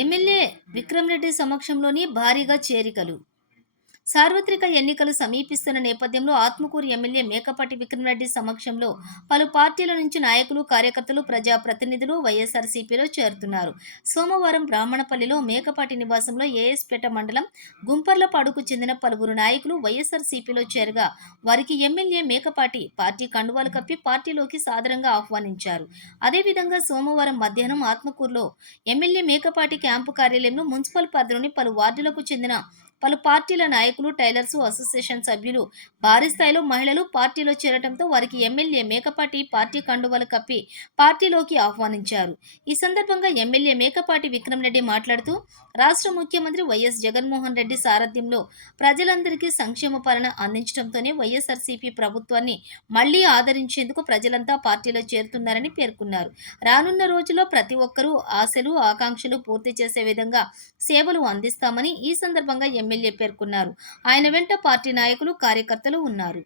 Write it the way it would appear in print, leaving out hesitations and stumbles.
MLA Vikram Reddy సమక్షంలోని భారీగా చేరికలు. సార్వత్రిక ఎన్నికలు సమీపిస్తున్న నేపథ్యంలో ఆత్మకూరు ఎమ్మెల్యే మేకపాటి విక్రమరెడ్డి సమక్షంలో పలు పార్టీల నుంచి నాయకులు, కార్యకర్తలు, ప్రజాప్రతినిధులు వైఎస్ఆర్సీపీలో చేరుతున్నారు. సోమవారం బ్రాహ్మణపల్లిలో మేకపాటి నివాసంలో ఏఎస్పేట మండలం గుంపర్లపాడుకు చెందిన పలువురు నాయకులు వైఎస్ఆర్సీపీలో చేరగా వారికి ఎమ్మెల్యే మేకపాటి పార్టీ కండువాలు కప్పి పార్టీలోకి సాదరంగా ఆహ్వానించారు. అదేవిధంగా సోమవారం మధ్యాహ్నం ఆత్మకూరులో ఎమ్మెల్యే మేకపాటి క్యాంపు కార్యాలయంలో మున్సిపల్ పరిధిలోని పలు వార్డులకు చెందిన పలు పార్టీల నాయకులు, టైలర్స్ అసోసియేషన్ సభ్యులు, భారీ స్థాయిలో మహిళలు పార్టీలో చేరటంతో వారికి ఎమ్మెల్యే మేకపాటి పార్టీ కండువాలు కప్పి పార్టీలోకి ఆహ్వానించారు. ఈ సందర్భంగా ఎమ్మెల్యే మేకపాటి విక్రమరెడ్డి మాట్లాడుతూ రాష్ట్ర ముఖ్యమంత్రి వైఎస్ జగన్మోహన్ రెడ్డి సారథ్యంలో ప్రజలందరికీ సంక్షేమ పాలన అందించడంతోనే వైఎస్ఆర్సీపీ ప్రభుత్వాన్ని మళ్లీ ఆదరించేందుకు ప్రజలంతా పార్టీలో చేరుతున్నారని పేర్కొన్నారు. రానున్న రోజుల్లో ప్రతి ఒక్కరూ ఆశలు, ఆకాంక్షలు పూర్తి చేసే విధంగా సేవలు అందిస్తామని ఈ సందర్భంగా ఎమ్మెల్యే పేర్కొన్నారు. ఆయన వెంట పార్టీ నాయకులు, కార్యకర్తలు ఉన్నారు.